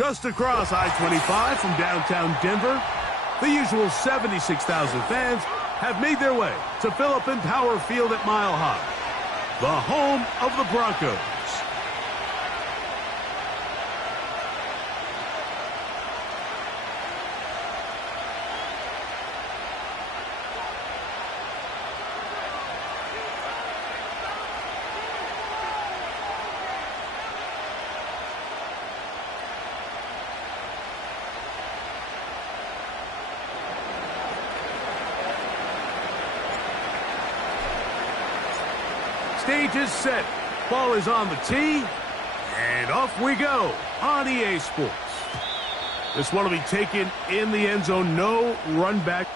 Just across I-25 from downtown Denver, the usual 76,000 fans have made their way to fill up Empower Field at Mile High, the home of the Broncos. Stage is set. Ball is on the tee. And off we go on EA Sports. This one will be taken in the end zone. No run back.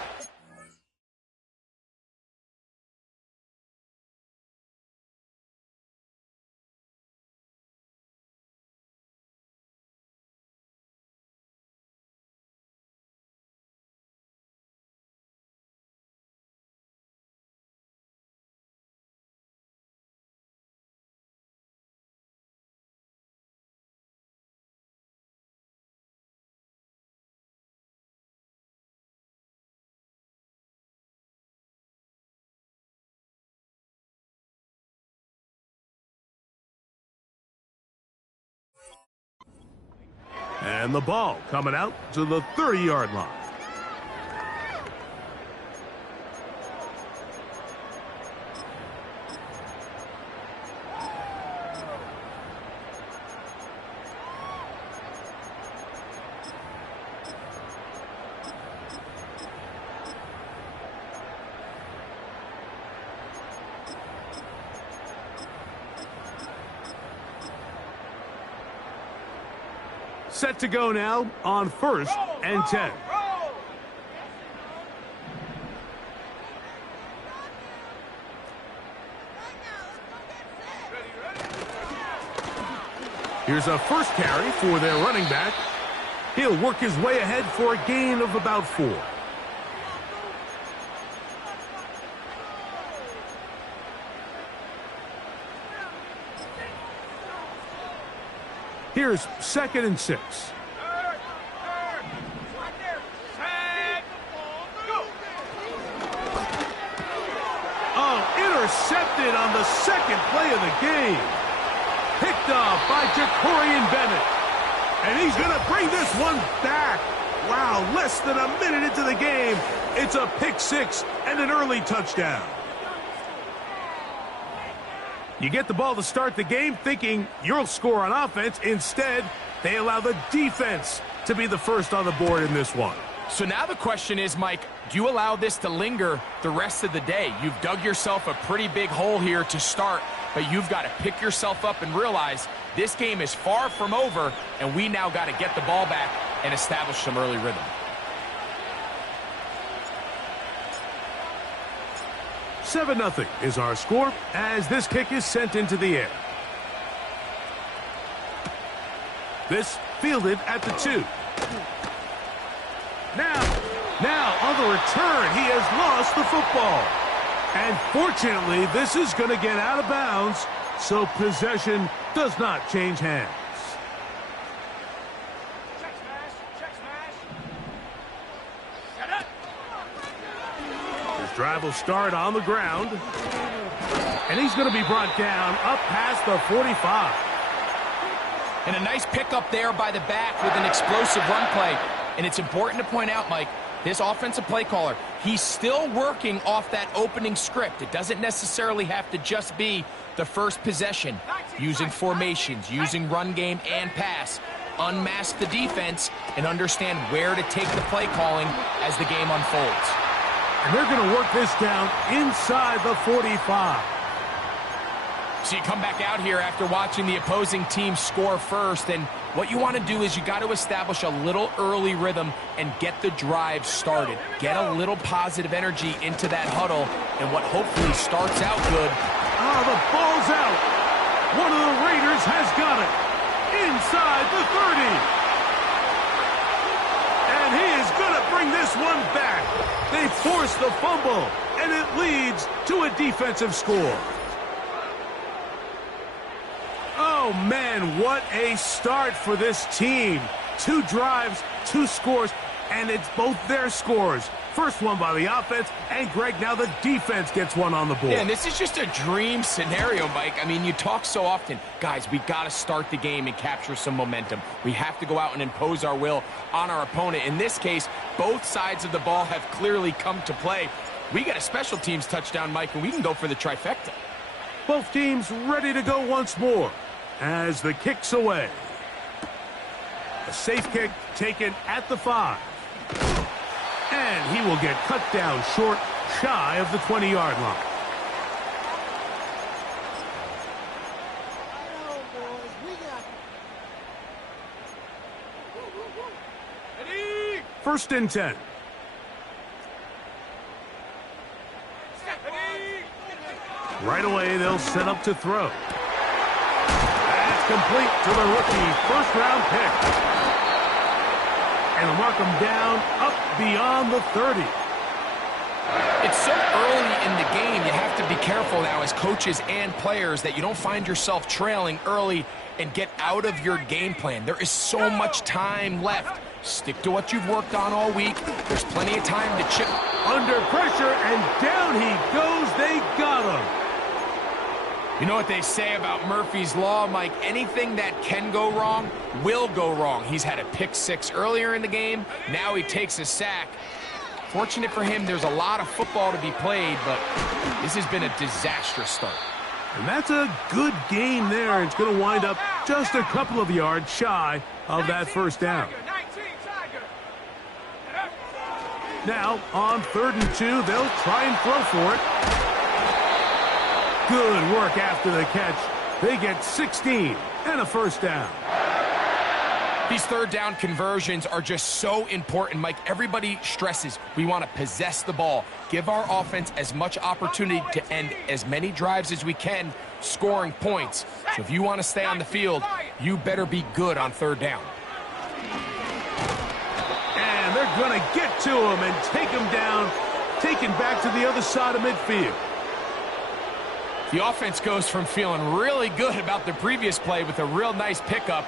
And the ball coming out to the 30-yard line. Set to go now on 1st and 10. Here's a first carry for their running back. He'll work his way ahead for a gain of about 4. Here's 2nd and 6. Oh, intercepted on the second play of the game. Picked off by Jacorian Bennett. And he's going to bring this one back. Wow, less than a minute into the game. It's a pick 6 and an early touchdown. You get the ball to start the game thinking you'll score on offense. Instead, they allow the defense to be the first on the board in this one. So now the question is, Mike, do you allow this to linger the rest of the day? You've dug yourself a pretty big hole here to start, but you've got to pick yourself up and realize this game is far from over, and we now got to get the ball back and establish some early rhythm. "7-0 is our score as this kick is sent into the air. This fielded at the 2. Now on the return, he has lost the football. And fortunately, this is going to get out of bounds, so possession does not change hands. Drive will start on the ground. And he's going to be brought down up past the 45. And a nice pickup there by the back with an explosive run play. And it's important to point out, Mike, this offensive play caller, he's still working off that opening script. It doesn't necessarily have to just be the first possession. Using formations, using run game and pass. Unmask the defense and understand where to take the play calling as the game unfolds. And they're going to work this down inside the 45. So you come back out here after watching the opposing team score first, and what you want to do is you got to establish a little early rhythm and get the drive started. Get a little positive energy into that huddle, and what hopefully starts out good. Oh, the ball's out. One of the Raiders has got it. Inside the 30. And he is going to bring this one back. They force the fumble, and it leads to a defensive score. Oh, Oh, man, what a start for this team. 2 drives, 2 scores, and it's both their scores. First one by the offense, and Greg, now the defense gets one on the board. Yeah, and this is just a dream scenario, Mike. I mean, you talk so often, guys, we got to start the game and capture some momentum. We have to go out and impose our will on our opponent. In this case, both sides of the ball have clearly come to play. We got a special teams touchdown, Mike, and we can go for the trifecta. Both teams ready to go once more as the kick's away. A safe kick taken at the 5. And he will get cut down short, shy of the 20-yard line. First and 10. Right away, they'll set up to throw. That's complete to the rookie first-round pick. And they'll mark him down up beyond the 30. It's so early in the game, you have to be careful now as coaches and players that you don't find yourself trailing early and get out of your game plan. There is so much time left. Stick to what you've worked on all week. There's plenty of time to chip. Under pressure, and down he goes. They got him. You know what they say about Murphy's Law, Mike? Anything that can go wrong will go wrong. He's had a pick 6 earlier in the game. Now he takes a sack. Fortunate for him, there's a lot of football to be played, but this has been a disastrous start. And that's a good game there. It's going to wind up just a couple of yards shy of that first down. Now, on 3rd and 2, they'll try and throw for it. Good work after the catch. They get 16 and a first down. These 3rd down conversions are just so important, Mike. Everybody stresses we want to possess the ball, give our offense as much opportunity to end as many drives as we can, scoring points. So if you want to stay on the field, you better be good on 3rd down. And they're going to get to him and take him down, taken back to the other side of midfield. The offense goes from feeling really good about the previous play with a real nice pickup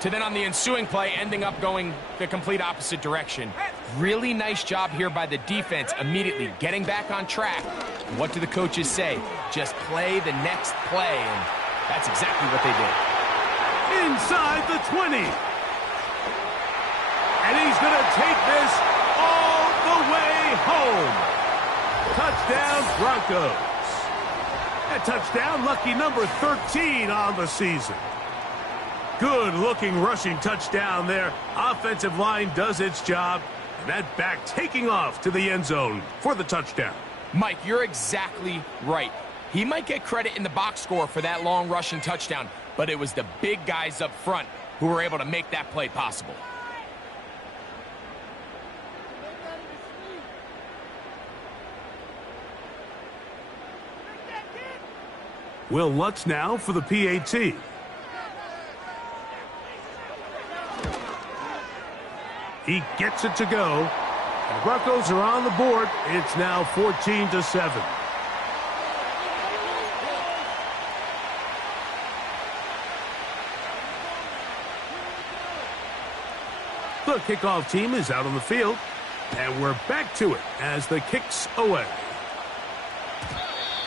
to then on the ensuing play ending up going the complete opposite direction. Really nice job here by the defense immediately getting back on track. What do the coaches say? Just play the next play, and that's exactly what they did. Inside the 20. And he's going to take this all the way home. Touchdown, Broncos. A touchdown, lucky number 13 on the season. Good-looking rushing touchdown there. Offensive line does its job. And that back taking off to the end zone for the touchdown. Mike, you're exactly right. He might get credit in the box score for that long rushing touchdown, but it was the big guys up front who were able to make that play possible. Will Lutz now for the PAT. He gets it to go. And the Broncos are on the board. It's now 14-7. The kickoff team is out on the field. And we're back to it as the kick's away.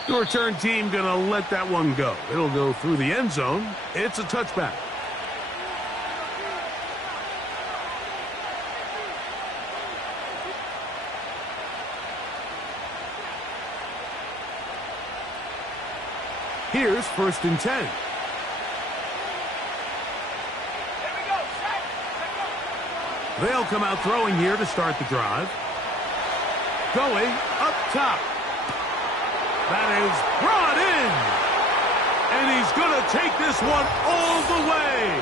The return team going to let that one go. It'll go through the end zone. It's a touchback. Here's 1st and 10. They'll come out throwing here to start the drive. Going up top. That is brought in. And he's going to take this one all the way.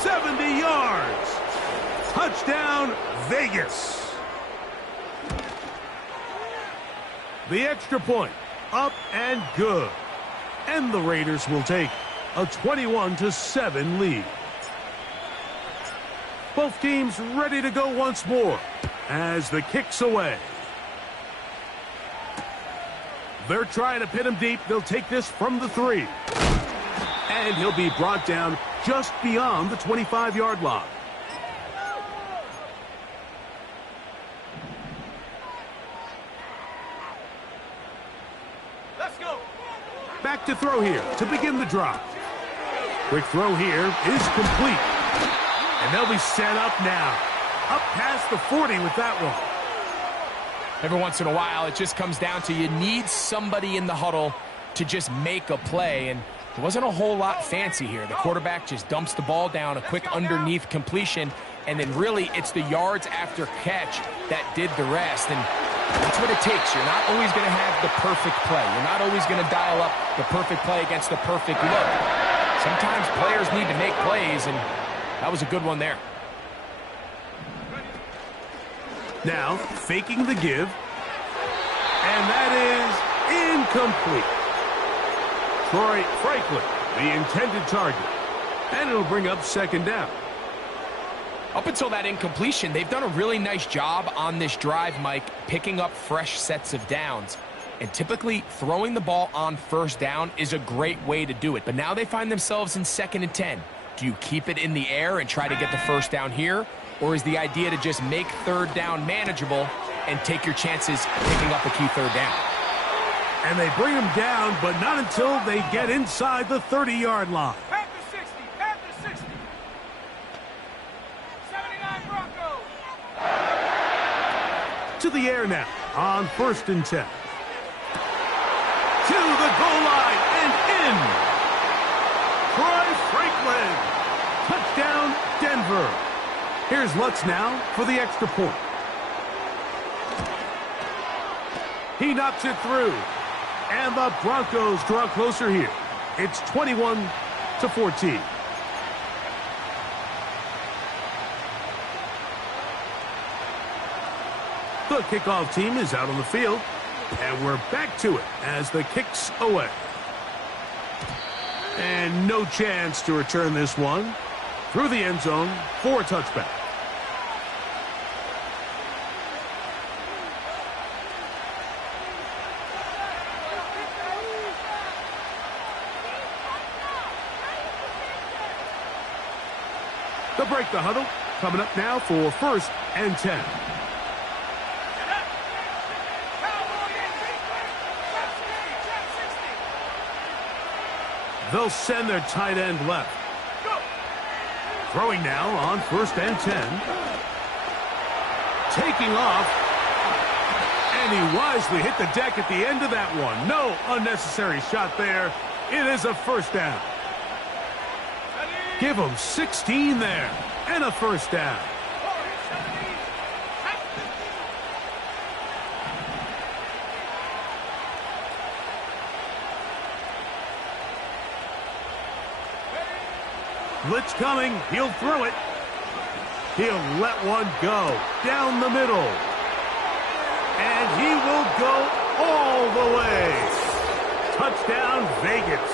70 yards. Touchdown, Vegas. The extra point, up and good. And the Raiders will take a 21-7 lead. Both teams ready to go once more as the kick's away. They're trying to pin him deep. They'll take this from the 3. And he'll be brought down just beyond the 25-yard line. Let's go. Back to throw here to begin the drive. Quick throw here is complete. And they'll be set up now. Up past the 40 with that one. Every once in a while, it just comes down to you need somebody in the huddle to just make a play. And there wasn't a whole lot fancy here. The quarterback just dumps the ball down, a quick underneath completion, and then really it's the yards after catch that did the rest. And that's what it takes. You're not always going to have the perfect play. You're not always going to dial up the perfect play against the perfect look. Sometimes players need to make plays, and that was a good one there. Now, faking the give. And that is incomplete. Troy Franklin, the intended target. And it'll bring up second down. Up until that incompletion, they've done a really nice job on this drive, Mike, picking up fresh sets of downs. And typically, throwing the ball on first down is a great way to do it. But now they find themselves in 2nd and 10. Do you keep it in the air and try to get the first down here? Or is the idea to just make third down manageable and take your chances picking up a key third down? And they bring him down, but not until they get inside the 30-yard line. Panther 60, Panther 60. 79 Broncos. To the air now on 1st and 10. To the goal line and in. Troy Franklin. Touchdown, Denver. Here's Lutz now for the extra point. He knocks it through. And the Broncos draw closer here. It's 21-14. The kickoff team is out on the field. And we're back to it as the kick's away. And no chance to return this one. Through the end zone for a touchback. They'll break the huddle. Coming up now for 1st and 10. They'll send their tight end left. Throwing now on 1st and 10. Taking off. And he wisely hit the deck at the end of that one. No unnecessary shot there. It is a first down. Give him 16 there. And a first down. Blitz coming. He'll throw it. He'll let one go down the middle. And he will go all the way. Touchdown, Vegas.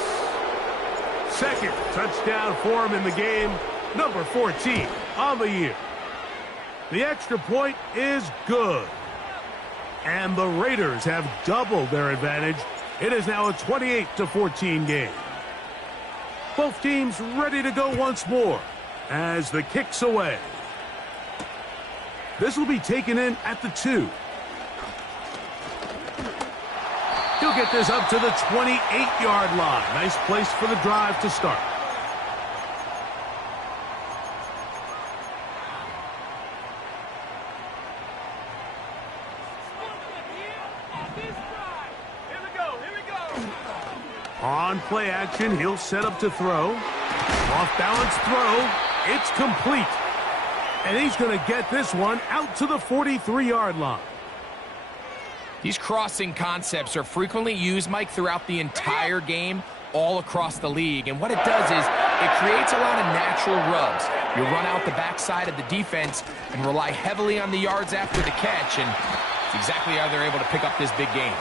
2nd touchdown for him in the game. Number 14 on the year. The extra point is good. And the Raiders have doubled their advantage. It is now a 28-14 game. Both teams ready to go once more as the kick's away. This will be taken in at the 2. He'll get this up to the 28-yard line. Nice place for the drive to start. On play action, he'll set up to throw. Off balance throw. It's complete. And he's going to get this one out to the 43-yard line. These crossing concepts are frequently used, Mike, throughout the entire game, all across the league. And what it does is it creates a lot of natural rubs. You run out the backside of the defense and rely heavily on the yards after the catch. And it's exactly how they're able to pick up this big game.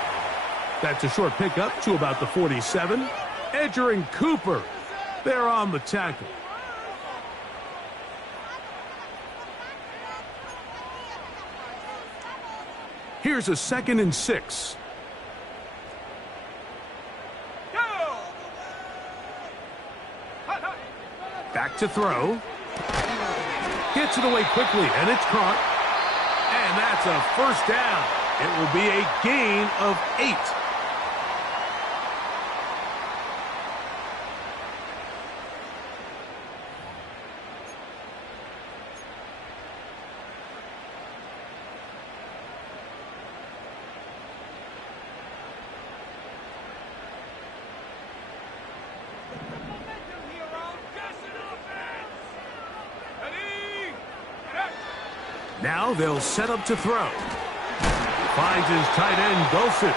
That's a short pickup to about the 47. Edger and Cooper, they're on the tackle. Here's a 2nd and 6. to throw. Gets it away quickly, and it's caught. And that's a first down. It will be a gain of 8. Now they'll set up to throw. Finds his tight end, Dulcich.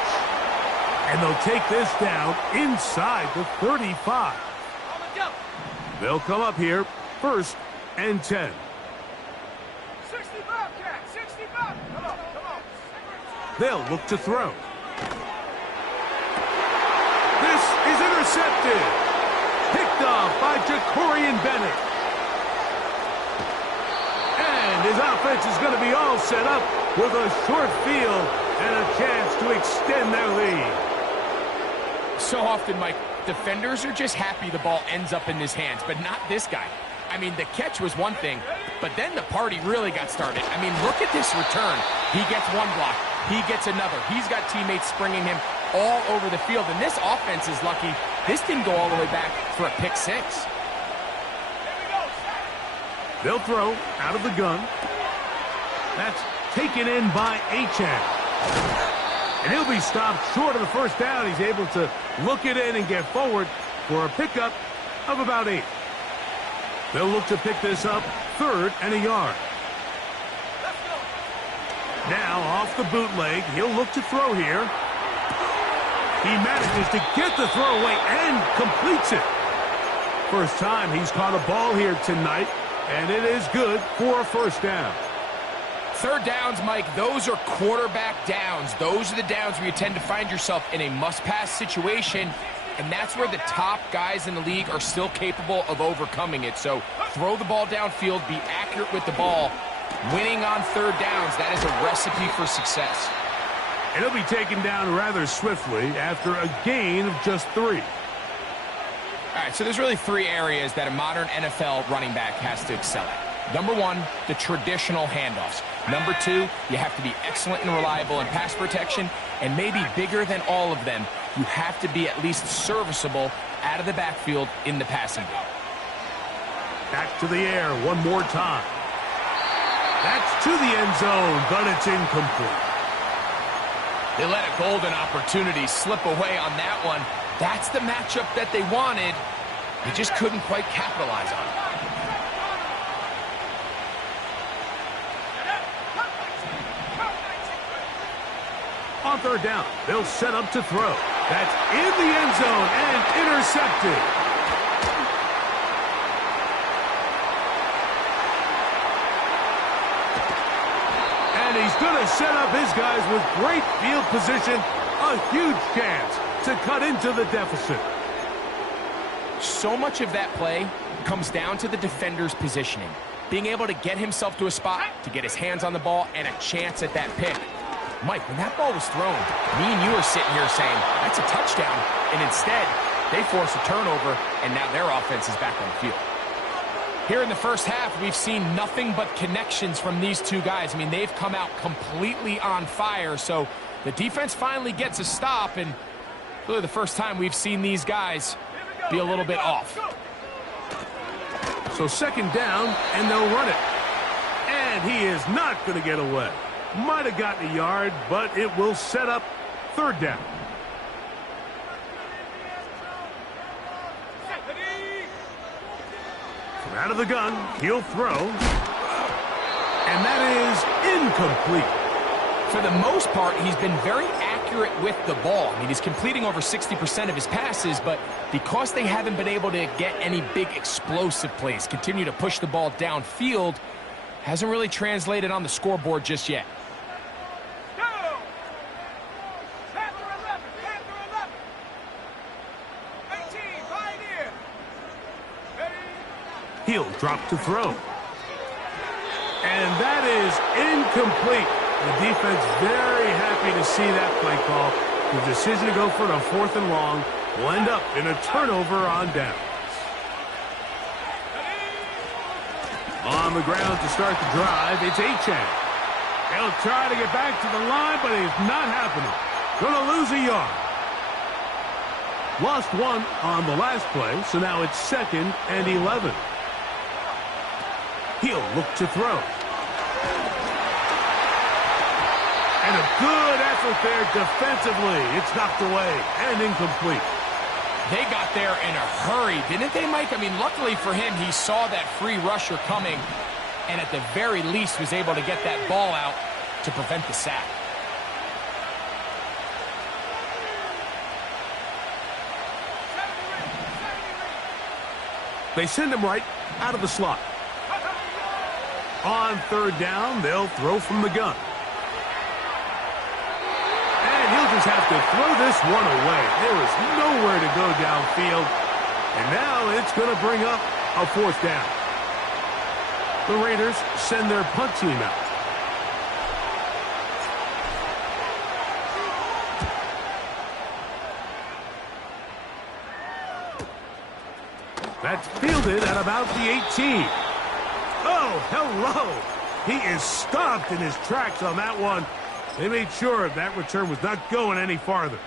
And they'll take this down inside the 35. They'll come up here, 1st and 10. 60 Bobcat, 60 Bob. Come on, come on. They'll look to throw. This is intercepted. Picked off by Jacorian Bennett. And his offense is going to be all set up with a short field and a chance to extend their lead. So often, Mike, defenders are just happy the ball ends up in his hands, but not this guy. I mean, the catch was one thing, but then the party really got started. I mean, look at this return. He gets one block. He gets another. He's got teammates springing him all over the field, and this offense is lucky. This didn't go all the way back for a pick 6. They'll throw out of the gun. That's taken in by Achane. And he'll be stopped short of the first down. He's able to look it in and get forward for a pickup of about 8. They'll look to pick this up 3rd and a yard. Now off the bootleg, he'll look to throw here. He manages to get the throw away and completes it. First time he's caught a ball here tonight, and it is good for a first down. 3rd downs, Mike, those are quarterback downs. Those are the downs where you tend to find yourself in a must-pass situation, and that's where the top guys in the league are still capable of overcoming it. So throw the ball downfield, be accurate with the ball. Winning on 3rd downs, that is a recipe for success. And he'll be taken down rather swiftly after a gain of just 3. All right, so there's really 3 areas that a modern NFL running back has to excel at. Number 1, the traditional handoffs. Number 2, you have to be excellent and reliable in pass protection. And maybe bigger than all of them, you have to be at least serviceable out of the backfield in the passing game. Back to the air one more time. That's to the end zone, but it's incomplete. They let a golden opportunity slip away on that one. That's the matchup that they wanted. They just couldn't quite capitalize on it. On 3rd down, they'll set up to throw. That's in the end zone and intercepted. And he's going to set up his guys with great field position. A huge chance to cut into the deficit. So much of that play comes down to the defender's positioning. Being able to get himself to a spot, to get his hands on the ball, and a chance at that pick. Mike, when that ball was thrown, me and you are sitting here saying, that's a touchdown. And instead, they force a turnover, and now their offense is back on the field. Here in the first half, we've seen nothing but connections from these 2 guys. I mean, they've come out completely on fire, so the defense finally gets a stop, and really the first time we've seen these guys be a little bit off. So 2nd down, and they'll run it. And he is not going to get away. Might have gotten a yard, but it will set up 3rd down. From out of the gun, he'll throw. And that is incomplete. For the most part, he's been very accurate with the ball. I mean, he's completing over 60% of his passes, but because they haven't been able to get any big explosive plays, continue to push the ball downfield, hasn't really translated on the scoreboard just yet. He'll drop to throw. And that is incomplete. The defense very happy to see that play call. The decision to go for it on 4th and long will end up in a turnover on downs. On the ground to start the drive, it's Achane. He'll try to get back to the line, but it's not happening. Going to lose a yard. Lost one on the last play, so now it's 2nd and 11. He'll look to throw. And a good effort there defensively. It's knocked away and incomplete. They got there in a hurry, didn't they, Mike? I mean, luckily for him, he saw that free rusher coming and at the very least was able to get that ball out to prevent the sack. They send him right out of the slot. On 3rd down, they'll throw from the gun. And he'll just have to throw this one away. There is nowhere to go downfield. And now it's going to bring up a 4th down. The Raiders send their punt team out. That's fielded at about the 18. Oh, hello. He is stopped in his tracks on that one. They made sure that return was not going any farther.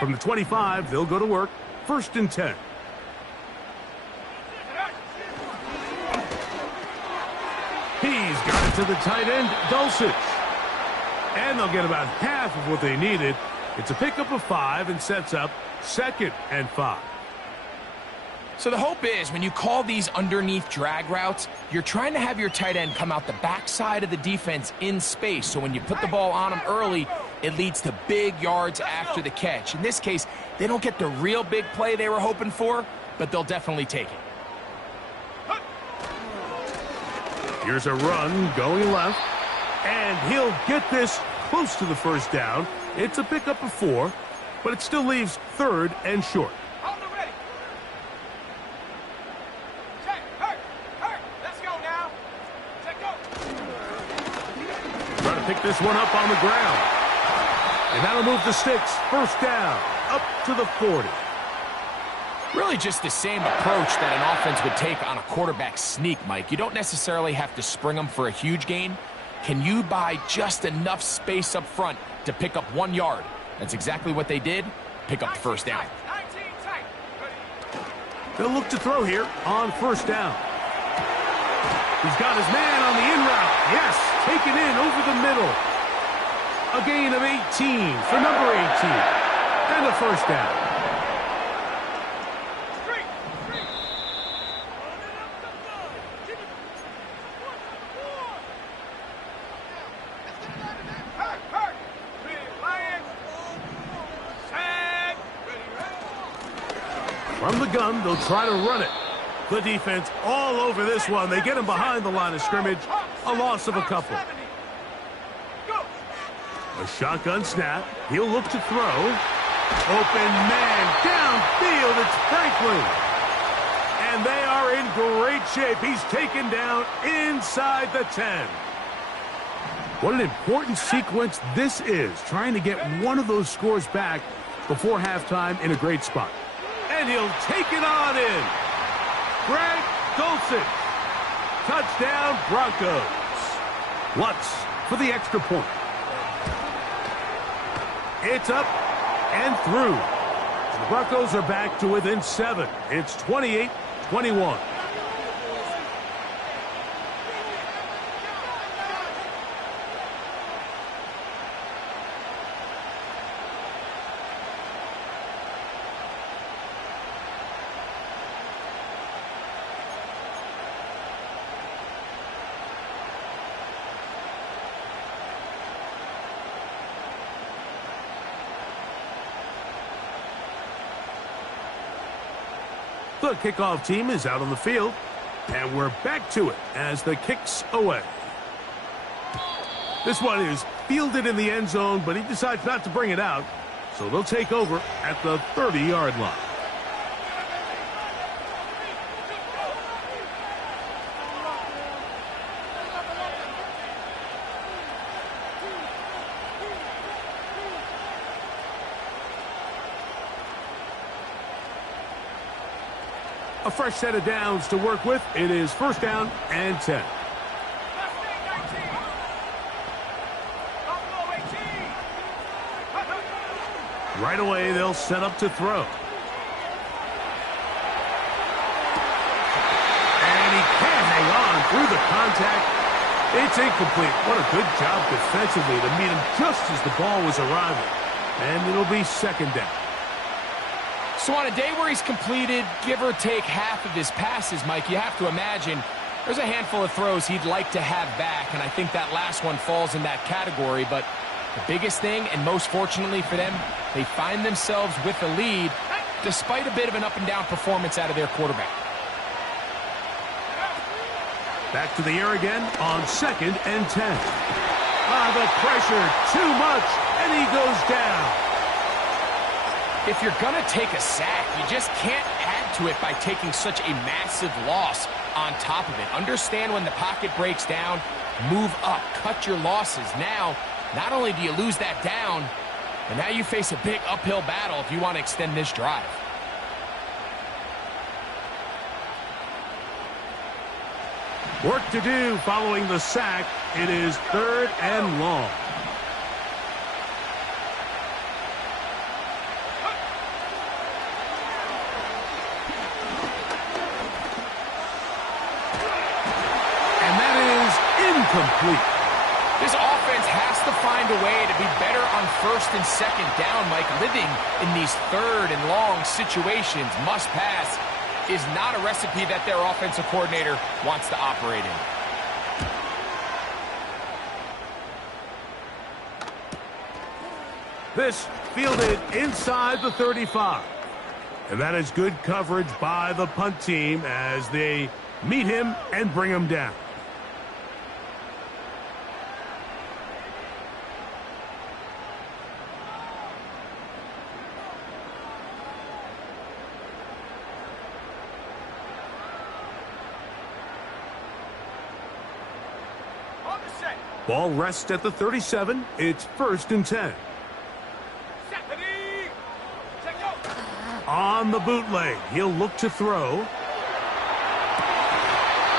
From the 25, they'll go to work. 1st and 10. He's got it to the tight end, Dulcich. And they'll get about half of what they needed. It's a pickup of 5 and sets up 2nd and 5. So the hope is when you call these underneath drag routes, you're trying to have your tight end come out the backside of the defense in space. So when you put the ball on him early, it leads to big yards after the catch. In this case, they don't get the real big play they were hoping for, but they'll definitely take it. Here's a run going left, and he'll get this close to the 1st down. It's a pickup of 4, but it still leaves 3rd and short. Trying to pick this one up on the ground. And that'll move the sticks. 1st down, up to the 40. Really just the same approach that an offense would take on a quarterback sneak, Mike. You don't necessarily have to spring them for a huge gain. Can you buy just enough space up front to pick up 1 yard? That's exactly what they did. Pick up the 1st down. They'll look to throw here on 1st down. He's got his man on the in route. Yes, taken in over the middle. A gain of 18 for number 18. And a 1st down. From the gun, they'll try to run it. The defense all over this one. They get him behind the line of scrimmage. A loss of a couple. A shotgun snap. He'll look to throw. Open man downfield. It's Franklin. And they are in great shape. He's taken down inside the 10. What an important sequence this is. Trying to get one of those scores back before halftime in a great spot. And he'll take it on in. Greg Dulcich. Touchdown, Broncos. Lutz for the extra point. It's up and through. The Broncos are back to within 7. It's 28-21. The kickoff team is out on the field, and we're back to it as the kick's away. This one is fielded in the end zone, but he decides not to bring it out, so they'll take over at the 30-yard line. A fresh set of downs to work with. It is first down and 10. Right away, they'll set up to throw. And he can't hang on through the contact. It's incomplete. What a good job defensively to meet him just as the ball was arriving. And it'll be second down. So on a day where he's completed, give or take half of his passes, Mike, you have to imagine there's a handful of throws he'd like to have back, and I think that last one falls in that category. But the biggest thing, and most fortunately for them, they find themselves with a lead despite a bit of an up-and-down performance out of their quarterback. Back to the air again on second and 10. The pressure, too much, and he goes down. If you're going to take a sack, you just can't add to it by taking such a massive loss on top of it. Understand when the pocket breaks down, move up, cut your losses. Now, not only do you lose that down, but now you face a big uphill battle if you want to extend this drive. Work to do following the sack. It is third and long. And that is incomplete. This offense has to find a way to be better on first and second down, Mike. Living in these third and long situations, must pass, is not a recipe that their offensive coordinator wants to operate in. This fielded inside the 35. And that is good coverage by the punt team as they meet him and bring him down. Ball rests at the 37. It's first and 10. On the bootleg, he'll look to throw.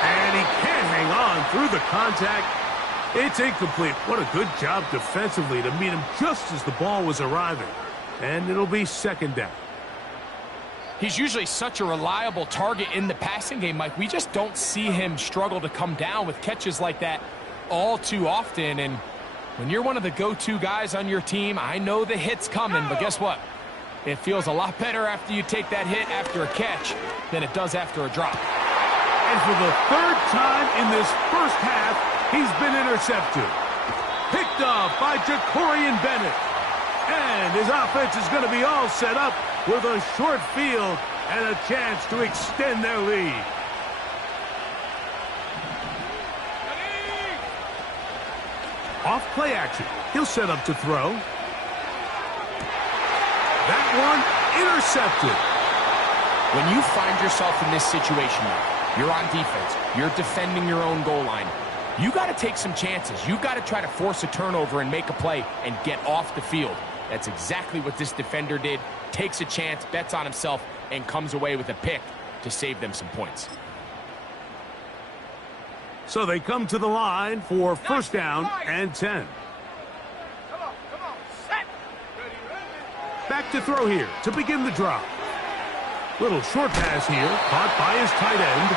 And he can't hang on through the contact. It's incomplete. What a good job defensively to meet him just as the ball was arriving. And it'll be second down. He's usually such a reliable target in the passing game, Mike. We just don't see him struggle to come down with catches like that all too often. And when you're one of the go-to guys on your team, I know the hit's coming, but guess what? It feels a lot better after you take that hit after a catch than it does after a drop. And for the third time in this first half, he's been intercepted. Picked off by Jacorian Bennett. And his offense is going to be all set up with a short field and a chance to extend their lead. Off play action. He'll set up to throw. That one intercepted. When you find yourself in this situation, you're on defense, you're defending your own goal line, you got to take some chances. You got to try to force a turnover and make a play and get off the field. That's exactly what this defender did. Takes a chance, bets on himself, and comes away with a pick to save them some points. So they come to the line for first down and 10. Back to throw here to begin the drive. Little short pass here, caught by his tight end.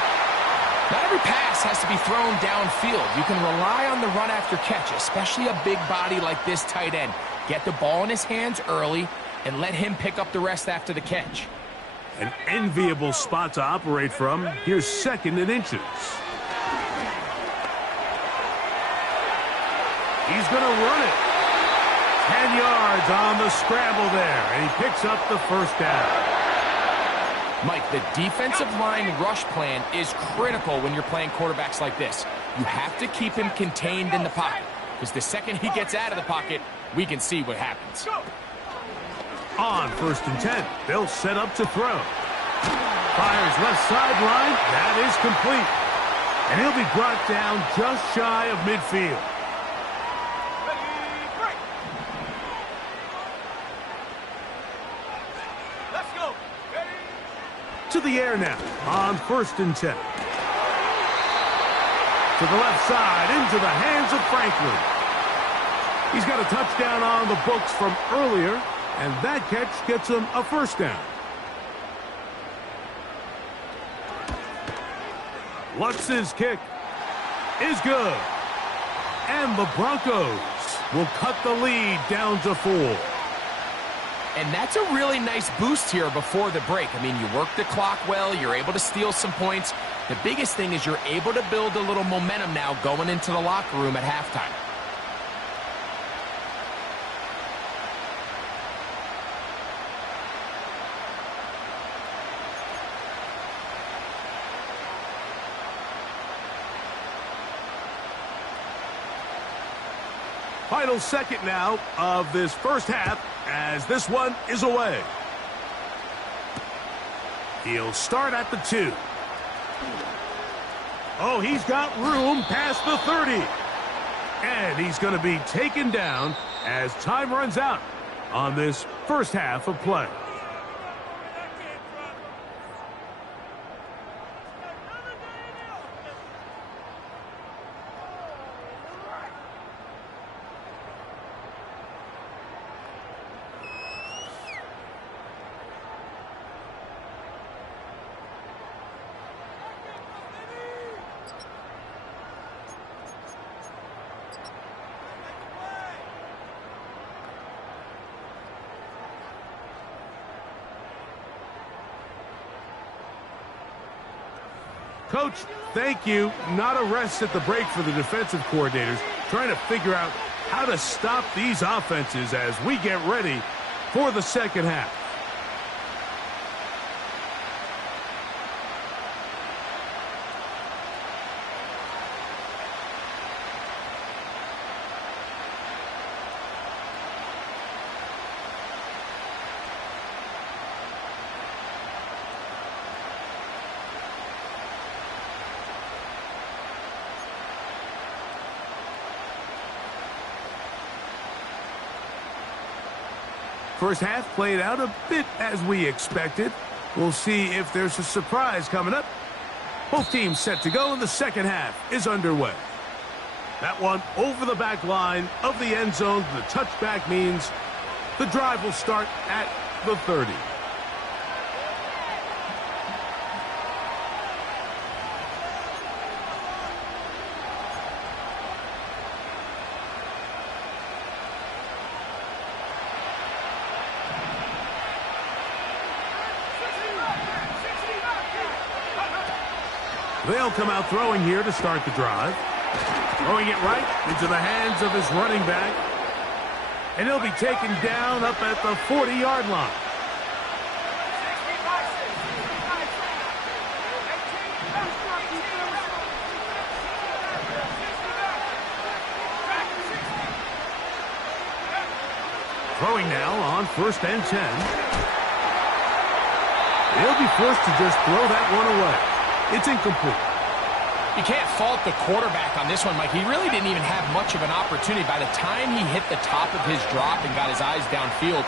Not every pass has to be thrown downfield. You can rely on the run after catch, especially a big body like this tight end. Get the ball in his hands early and let him pick up the rest after the catch. An enviable spot to operate from. Here's second and inches. He's going to run it. 10 yards on the scramble there, and he picks up the first down. Mike, the defensive line rush plan is critical when you're playing quarterbacks like this. You have to keep him contained in the pocket, because the second he gets out of the pocket, we can see what happens. On first and 10, they'll set up to throw. Fires left sideline. That is complete. And he'll be brought down just shy of midfield. To to the air now on 1st and 10. To the left side, into the hands of Franklin. He's got a touchdown on the books from earlier, and that catch gets him a first down. Lutz's kick is good. And the Broncos will cut the lead down to 4. And that's a really nice boost here before the break. I mean, you work the clock well. You're able to steal some points. The biggest thing is you're able to build a little momentum now going into the locker room at halftime. Final second now of this first half as this one is away. He'll start at the 2. Oh, he's got room past the 30. And he's going to be taken down as time runs out on this first half of play. Coach, thank you. Not a rest at the break for the defensive coordinators, trying to figure out how to stop these offenses as we get ready for the second half. First half played out a bit as we expected. We'll see if there's a surprise coming up. Both teams set to go, and the second half is underway. That one over the back line of the end zone. The touchback means the drive will start at the 30. They'll come out throwing here to start the drive. Throwing it right into the hands of his running back. And he'll be taken down up at the 40-yard line. Throwing now on 1st and 10. He'll be forced to just throw that one away. It's incomplete. You can't fault the quarterback on this one, Mike. He really didn't even have much of an opportunity. By the time he hit the top of his drop and got his eyes downfield,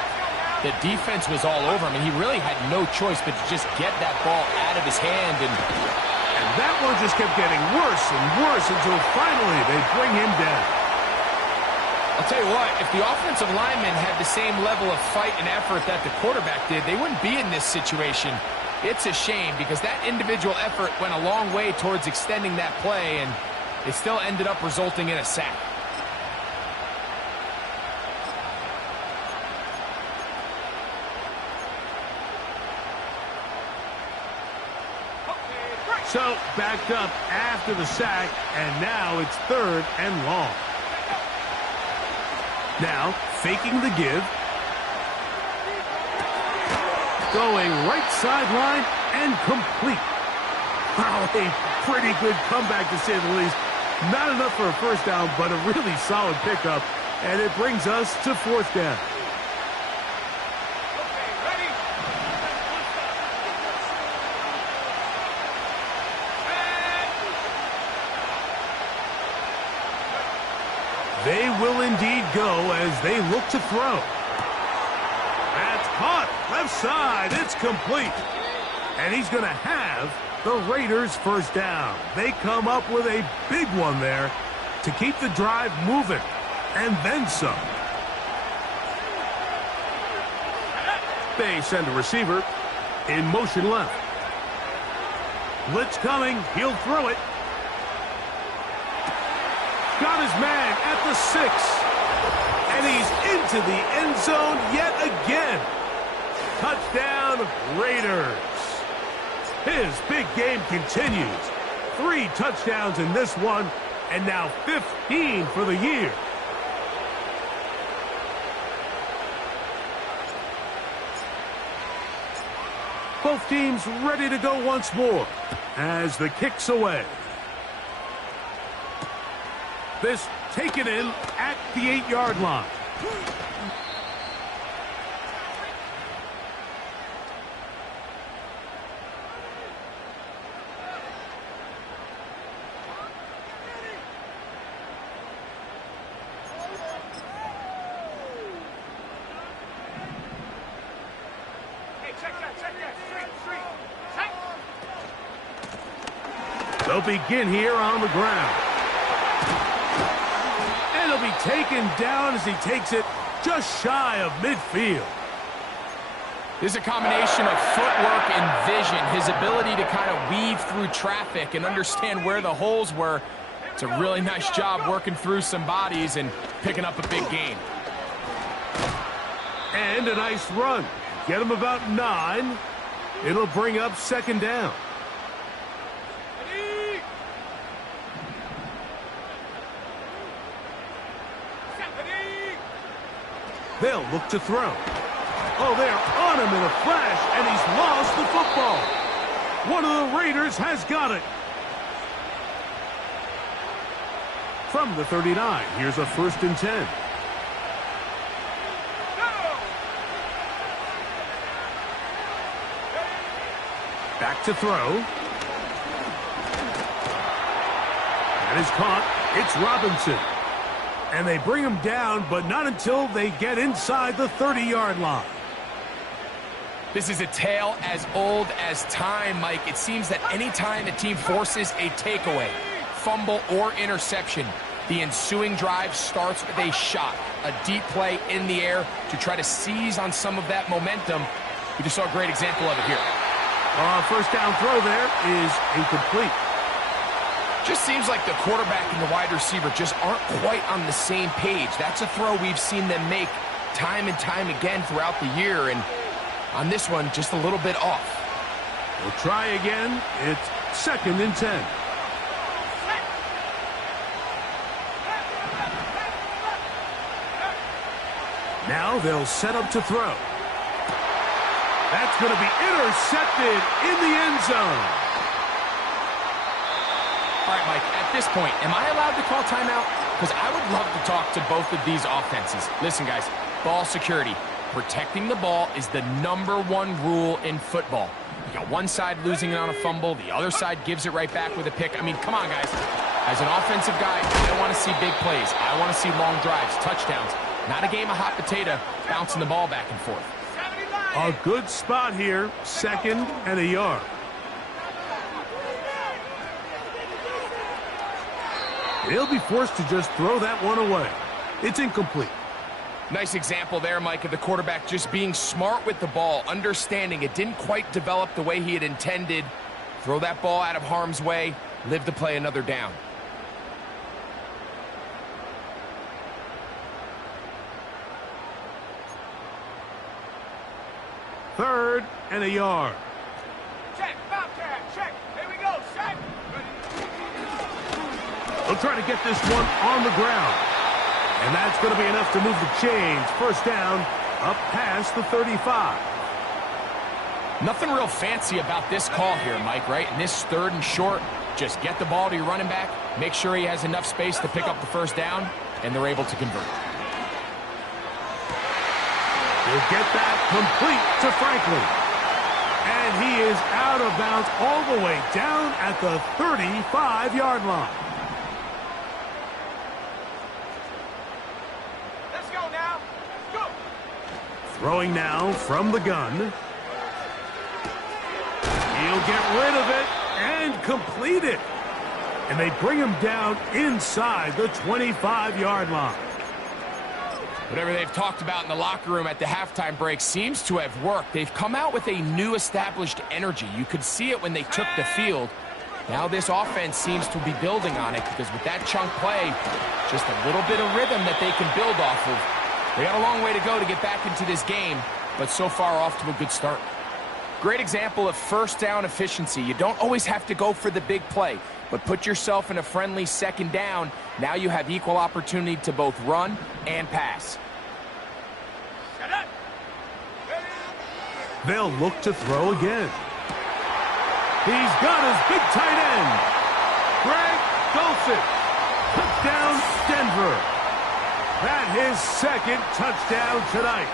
the defense was all over him, and he really had no choice but to just get that ball out of his hand. And that one just kept getting worse and worse until finally they bring him down. I'll tell you what, if the offensive linemen had the same level of fight and effort that the quarterback did, they wouldn't be in this situation. It's a shame because that individual effort went a long way towards extending that play, and it still ended up resulting in a sack. So, backed up after the sack, and now it's 3rd and long. Now, faking the give. Going right sideline and complete. Wow, a pretty good comeback to say the least. Not enough for a first down, but a really solid pickup. And it brings us to 4th down. They will indeed go as they look to throw. That's caught. Left side. It's complete. And he's going to have the Raiders first down. They come up with a big one there to keep the drive moving. And then some. They send a receiver in motion left. Blitz coming. He'll throw it. Got his man at the 6. And he's into the end zone yet again. Touchdown, Raiders. His big game continues. 3 touchdowns in this one, and now 15 for the year. Both teams ready to go once more as the kick's away. This taken in at the 8-yard line. They'll begin here on the ground. And he'll be taken down as he takes it just shy of midfield. There's a combination of footwork and vision, his ability to kind of weave through traffic and understand where the holes were. It's a really nice job working through some bodies and picking up a big gain. And a nice run. Get him about 9. It'll bring up second down. They'll look to throw. Oh, they're on him in a flash, and he's lost the football. One of the Raiders has got it. From the 39, here's a 1st and 10. Back to throw. That is caught. It's Robinson. And they bring him down, but not until they get inside the 30-yard line. This is a tale as old as time, Mike. It seems that any time a team forces a takeaway, fumble, or interception, the ensuing drive starts with a shot, a deep play in the air to try to seize on some of that momentum. We just saw a great example of it here. First down throw there is incomplete. Just seems like the quarterback and the wide receiver just aren't quite on the same page. That's a throw we've seen them make time and time again throughout the year, and on this one, just a little bit off. We'll try again. It's 2nd and 10. Now they'll set up to throw. That's going to be intercepted in the end zone. All right, Mike, at this point, am I allowed to call timeout? Because I would love to talk to both of these offenses. Listen, guys, ball security. Protecting the ball is the #1 rule in football. You got one side losing it on a fumble, the other side gives it right back with a pick. I mean, come on, guys. As an offensive guy, I want to see big plays. I want to see long drives, touchdowns. Not a game of hot potato, bouncing the ball back and forth. A good spot here, 2nd and a yard. They'll be forced to just throw that one away. It's incomplete. Nice example there, Mike, of the quarterback just being smart with the ball, understanding it didn't quite develop the way he had intended. Throw that ball out of harm's way, live to play another down. Third and a yard. Check, Bobcat, check. Here we go, set. They'll try to get this one on the ground. And that's going to be enough to move the chains. First down, up past the 35. Nothing real fancy about this call here, Mike, right? In this 3rd and short, just get the ball to your running back, make sure he has enough space to pick up the first down, and they're able to convert. He'll get that complete to Franklin. And he is out of bounds all the way down at the 35-yard line. Throwing now from the gun. He'll get rid of it and complete it. And they bring him down inside the 25-yard line. Whatever they've talked about in the locker room at the halftime break seems to have worked. They've come out with a new established energy. You could see it when they took the field. Now this offense seems to be building on it because with that chunk play, just a little bit of rhythm that they can build off of. They got a long way to go to get back into this game, but so far off to a good start. Great example of first down efficiency. You don't always have to go for the big play, but put yourself in a friendly second down. Now you have equal opportunity to both run and pass. They'll look to throw again. He's got his big tight end. Greg Dulcich. Touchdown, Denver. That's his second touchdown tonight.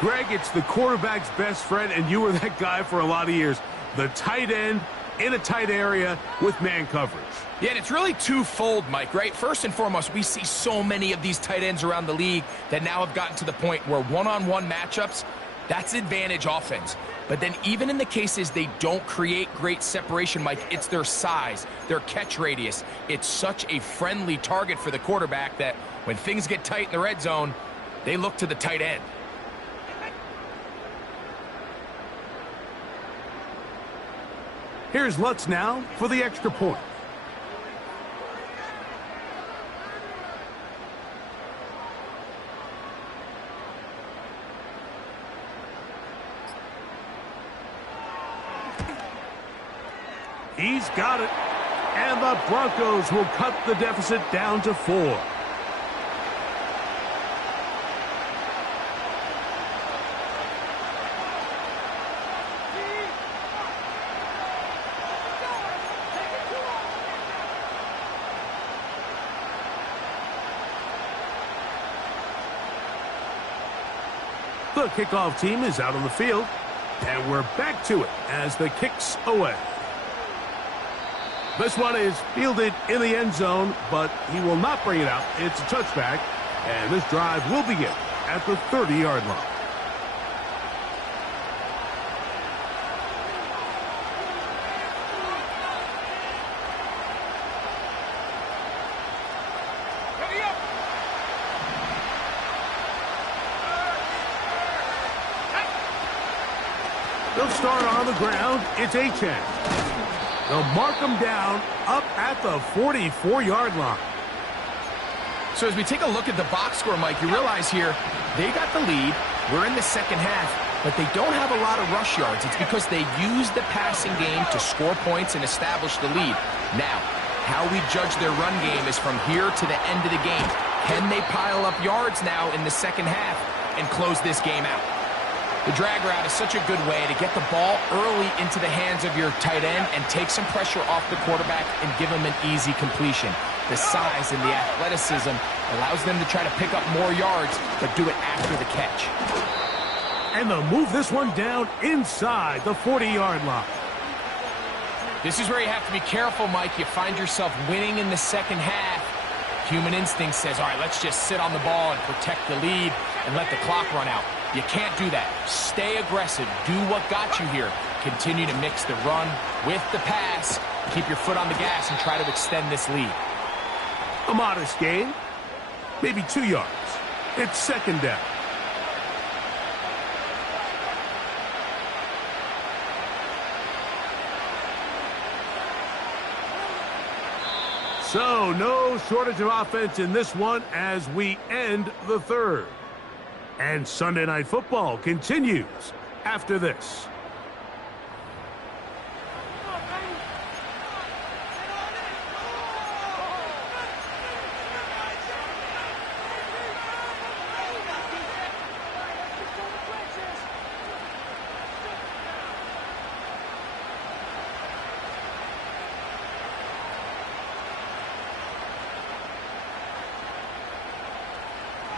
Greg, it's the quarterback's best friend, and you were that guy for a lot of years. The tight end in a tight area with man coverage. Yeah, and it's really twofold, Mike, right? First and foremost, we see so many of these tight ends around the league that now have gotten to the point where one-on-one matchups, that's advantage offense. But then even in the cases they don't create great separation, Mike, it's their size, their catch radius. It's such a friendly target for the quarterback that when things get tight in the red zone, they look to the tight end. Here's Lutz now for the extra point. He's got it. And the Broncos will cut the deficit down to 4. The kickoff team is out on the field, and we're back to it as the kick's away. This one is fielded in the end zone, but he will not bring it out. It's a touchback, and this drive will begin at the 30-yard line. They'll start on the ground. It's Achane. They'll mark him down up at the 44-yard line. So as we take a look at the box score, Mike, you realize here they got the lead. We're in the second half, but they don't have a lot of rush yards. It's because they use the passing game to score points and establish the lead. Now, how we judge their run game is from here to the end of the game. Can they pile up yards now in the second half and close this game out? The drag route is such a good way to get the ball early into the hands of your tight end and take some pressure off the quarterback and give him an easy completion. The size and the athleticism allows them to try to pick up more yards, but do it after the catch. And they'll move this one down inside the 40-yard line. This is where you have to be careful, Mike. You find yourself winning in the second half. Human instinct says, all right, let's just sit on the ball and protect the lead and let the clock run out. You can't do that. Stay aggressive. Do what got you here. Continue to mix the run with the pass. Keep your foot on the gas and try to extend this lead. A modest gain, maybe 2 yards. It's second down. So, no shortage of offense in this one as we end the third. And Sunday Night Football continues after this.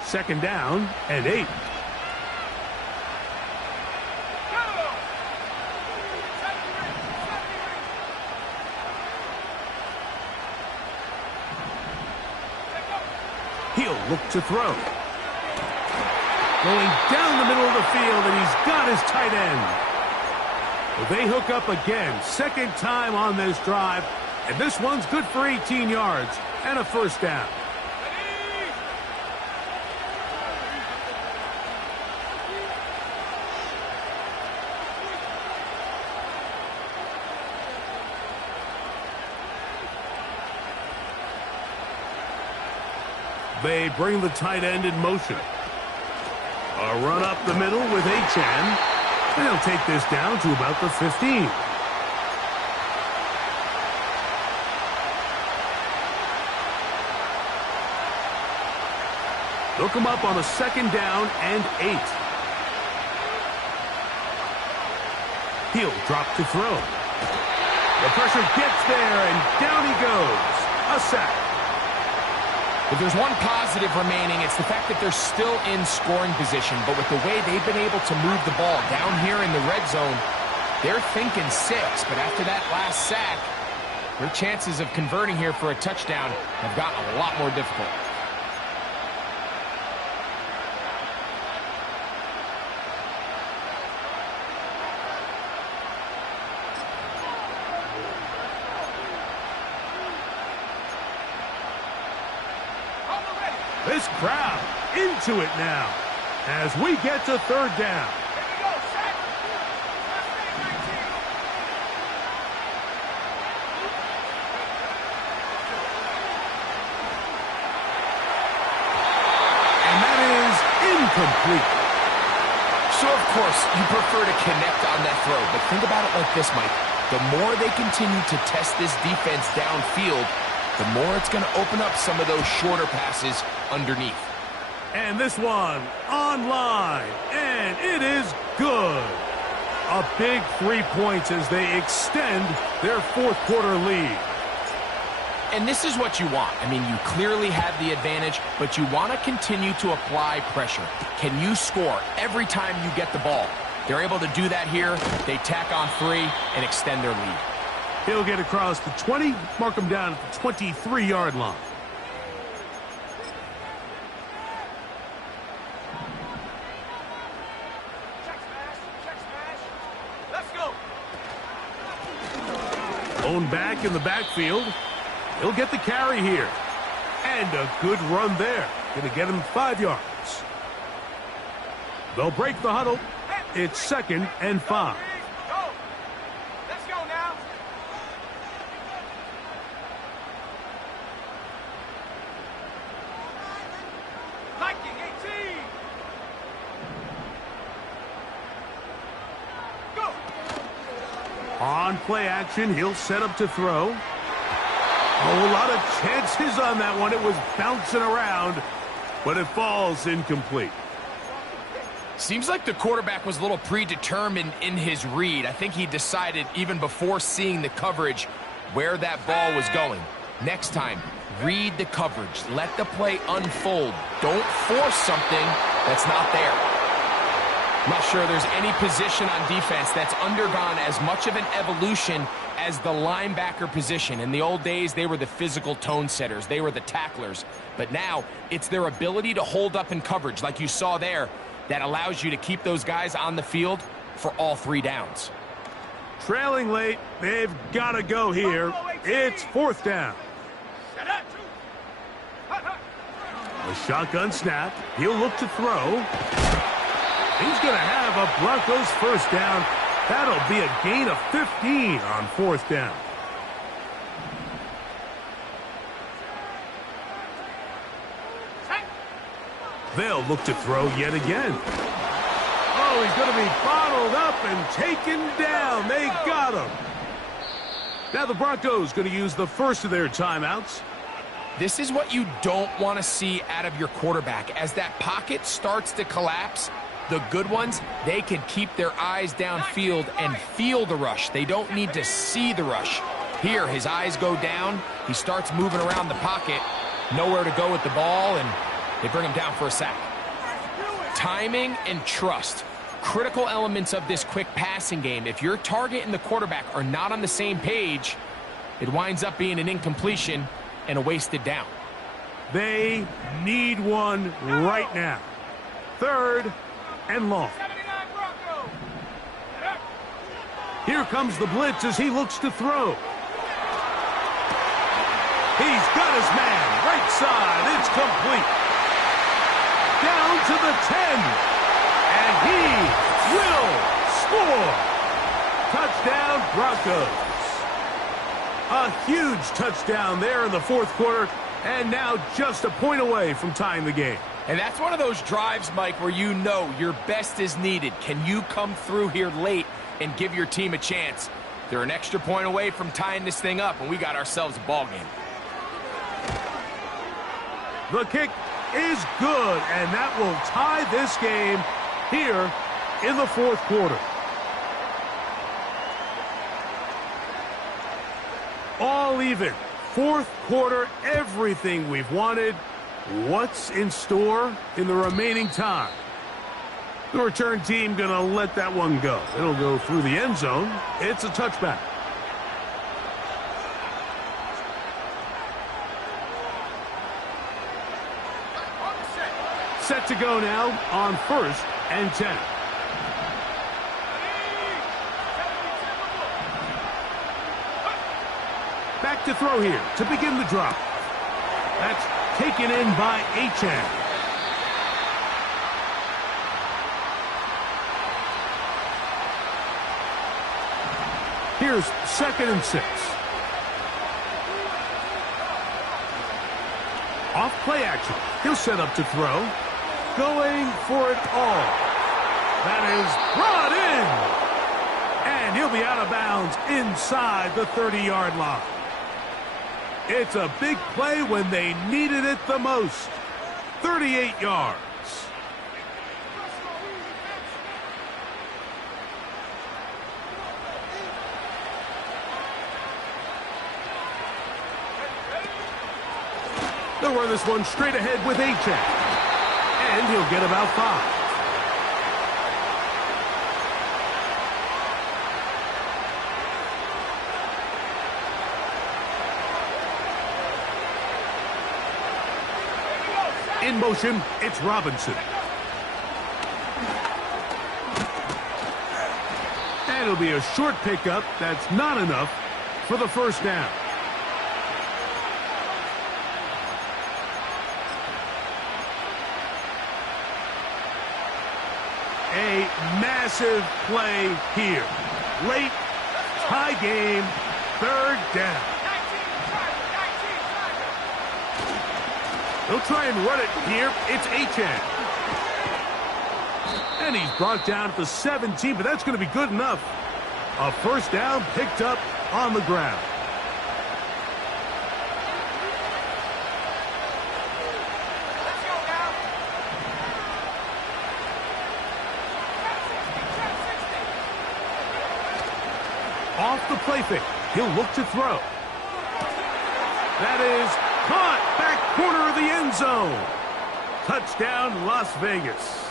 Second down and 8. He'll look to throw. Going down the middle of the field, and he's got his tight end. Well, they hook up again, second time on this drive, and this one's good for 18 yards and a first down. They bring the tight end in motion. A run up the middle with Achan. And he'll take this down to about the 15. Hook him up on a second down and 8. He'll drop to throw. The pressure gets there, and down he goes. A sack. If there's one positive remaining, it's the fact that they're still in scoring position. But with the way they've been able to move the ball down here in the red zone, they're thinking 6. But after that last sack, their chances of converting here for a touchdown have gotten a lot more difficult. This crowd into it now as we get to third down. And that is incomplete. So, of course, you prefer to connect on that throw, but think about it like this, Mike. The more they continue to test this defense downfield, the more it's going to open up some of those shorter passes underneath. And this one on line, and it is good. A big 3 points as they extend their fourth quarter lead. And this is what you want. I mean, you clearly have the advantage, but you want to continue to apply pressure. Can you score every time you get the ball? They're able to do that here. They tack on 3 and extend their lead. He'll get across the 20, mark him down at the 23-yard line. Let's go. Own back in the backfield. He'll get the carry here. And a good run there. Going to get him 5 yards. They'll break the huddle. It's 2nd and 5. Go. Let's go now. Liking 18. Go. On play action, he'll set up to throw. Oh, a lot of chances on that one. It was bouncing around, but it falls incomplete. Seems like the quarterback was a little predetermined in his read. I think he decided even before seeing the coverage where that ball was going. Next time, read the coverage. Let the play unfold. Don't force something that's not there. I'm not sure there's any position on defense that's undergone as much of an evolution as the linebacker position. In the old days, they were the physical tone setters. They were the tacklers. But now, it's their ability to hold up in coverage, like you saw there, that allows you to keep those guys on the field for all 3 downs. Trailing late, they've got to go here. It's 4th down. A shotgun snap. He'll look to throw. He's going to have a Broncos first down. That'll be a gain of 15 on 4th down. They'll look to throw yet again. Oh, he's going to be bottled up and taken down. They got him. Now the Broncos going to use the first of their timeouts. This is what you don't want to see out of your quarterback. As that pocket starts to collapse, the good ones, they can keep their eyes downfield and feel the rush. They don't need to see the rush. Here, his eyes go down. He starts moving around the pocket. Nowhere to go with the ball, and they bring him down for a sack. Timing and trust. Critical elements of this quick passing game. If your target and the quarterback are not on the same page, it winds up being an incompletion and a wasted down. They need one right now. 3rd and long. 79 Broncos. Here comes the blitz as he looks to throw. He's got his man. Right side. It's complete. Down to the 10. And he will score. Touchdown, Broncos. A huge touchdown there in the fourth quarter. And now just a point away from tying the game. And that's one of those drives, Mike, where you know your best is needed. Can you come through here late and give your team a chance? They're an extra point away from tying this thing up, and we got ourselves a ball game. The kick is good, and that will tie this game here in the fourth quarter. All even. Fourth quarter, everything we've wanted. What's in store in the remaining time? The return team going to let that one go. It'll go through the end zone. It's a touchback. Set to go now on 1st and 10. Back to throw here to begin the drop. That's taken in by Achane. Here's 2nd and 6. Off play action. He'll set up to throw. Going for it all. That is brought in. And he'll be out of bounds inside the 30-yard line. It's a big play when they needed it the most. 38 yards. They'll run this one straight ahead with Achane. And he'll get about 5. In motion, it's Robinson. And it'll be a short pickup. That's not enough for the first down. A massive play here. Late, tie game, 3rd down. They'll try and run it here. It's Achane. And he's brought down at the 17, but that's going to be good enough. A first down picked up on the ground. Off the play fake. He'll look to throw. That is caught. Back corner of the end zone. Touchdown, Las Vegas.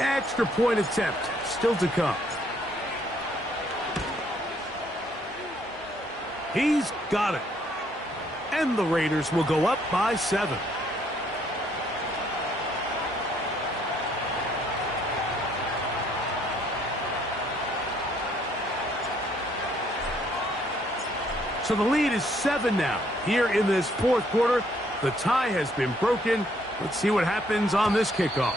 Extra point attempt still to come. He's got it. And the Raiders will go up by 7. So the lead is 7 now. Here in this fourth quarter, the tie has been broken. Let's see what happens on this kickoff.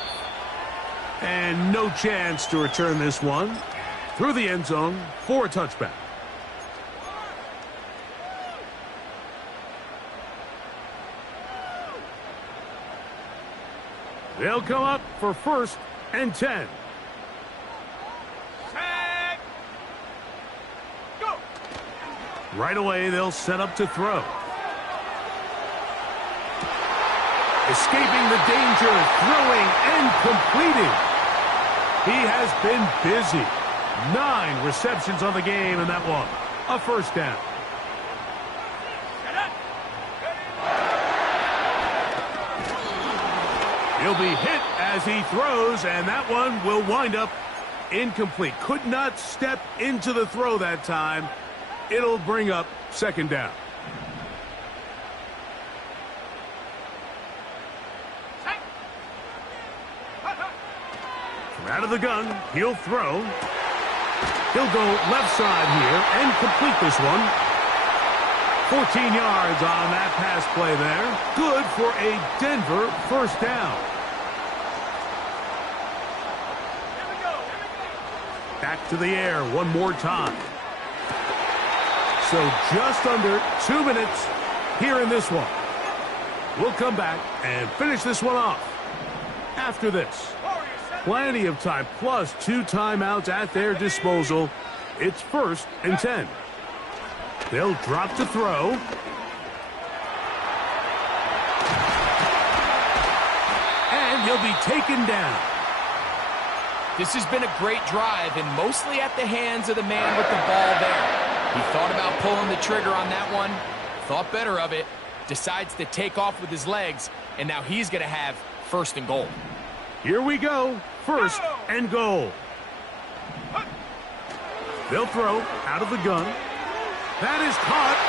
And no chance to return this one. Through the end zone for a touchback. They'll come up for 1st and 10. Right away, they'll set up to throw. Escaping the danger, throwing and completing. He has been busy. 9 receptions on the game in that one. A first down. He'll be hit as he throws, and that one will wind up incomplete. Could not step into the throw that time. It'll bring up 2nd down. From out of the gun, he'll throw. He'll go left side here and complete this one. 14 yards on that pass play there. Good for a Denver first down. Back to the air one more time. So just under 2 minutes here in this one. We'll come back and finish this one off after this. Plenty of time, plus 2 timeouts at their disposal. It's 1st and 10. They'll drop to throw. And he'll be taken down. This has been a great drive, and mostly at the hands of the man with the ball there. He thought about pulling the trigger on that one, thought better of it, decides to take off with his legs, and now he's going to have 1st and goal. Here we go. 1st and goal. They'll throw out of the gun. That is caught,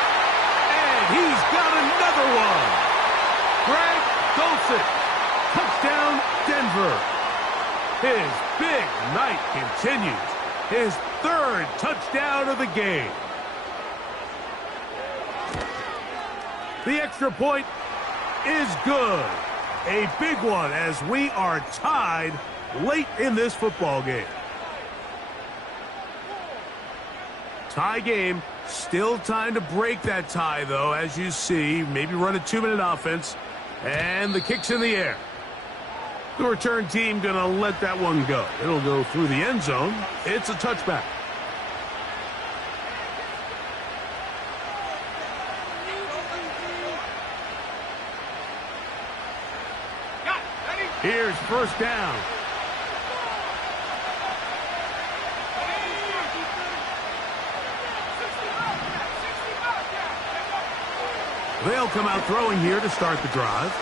and he's got another one. Greg Dulcich, touchdown Denver. His big night continues. His 3rd touchdown of the game. The extra point is good. A big one as we are tied late in this football game. Tie game. Still time to break that tie, though, as you see. Maybe run a 2-minute offense. And the kick's in the air. The return team going to let that one go. It'll go through the end zone. It's a touchback. Here's 1st down. They'll come out throwing here to start the drive.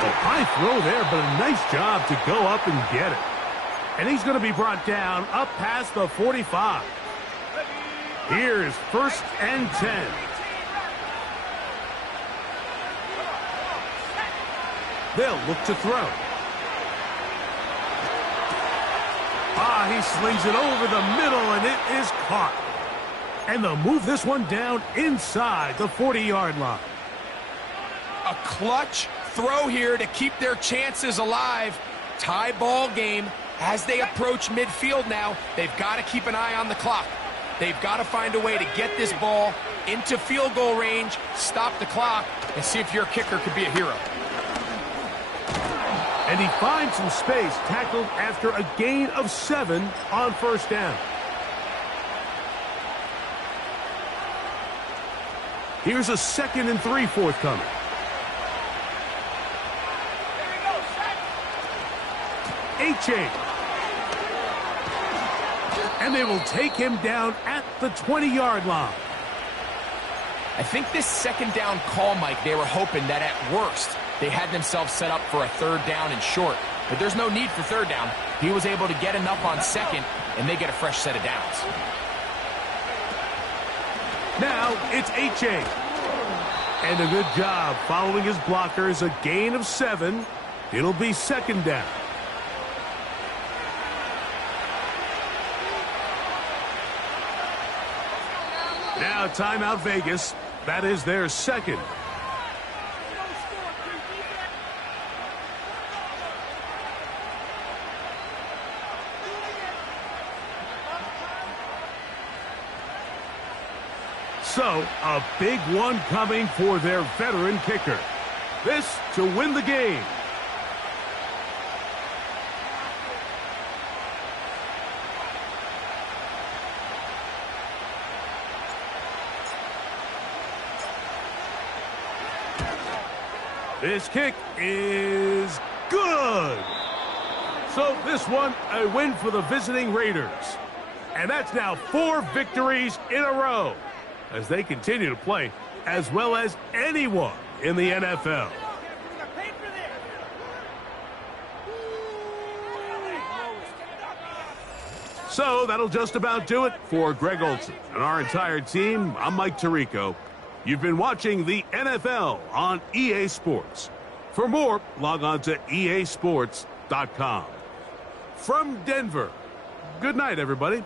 Oh, high throw there, but a nice job to go up and get it. And he's going to be brought down up past the 45. Here's 1st and 10. They'll look to throw. He slings it over the middle, and it is caught. And they'll move this one down inside the 40-yard line. A clutch throw here to keep their chances alive. Tie ball game as they approach midfield now. They've got to keep an eye on the clock. They've got to find a way to get this ball into field goal range, stop the clock, and see if your kicker could be a hero. And he finds some space, tackled after a gain of 7 on 1st down. Here's a 2nd and 3 forthcoming. H.A. And they will take him down at the 20-yard line. I think this 2nd down call, Mike, they were hoping that at worst they had themselves set up for a 3rd down and short. But there's no need for 3rd down. He was able to get enough on 2nd, and they get a fresh set of downs. Now it's H.A. And a good job following his blockers. A gain of 7. It'll be 2nd down. Now timeout Vegas. That is their 2nd. So, a big one coming for their veteran kicker. This to win the game. This kick is good. So this one, a win for the visiting Raiders. And that's now 4 victories in a row as they continue to play as well as anyone in the NFL. So that'll just about do it for Greg Olsen and our entire team. I'm Mike Tirico. You've been watching the NFL on EA Sports. For more, log on to easports.com. From Denver, good night, everybody.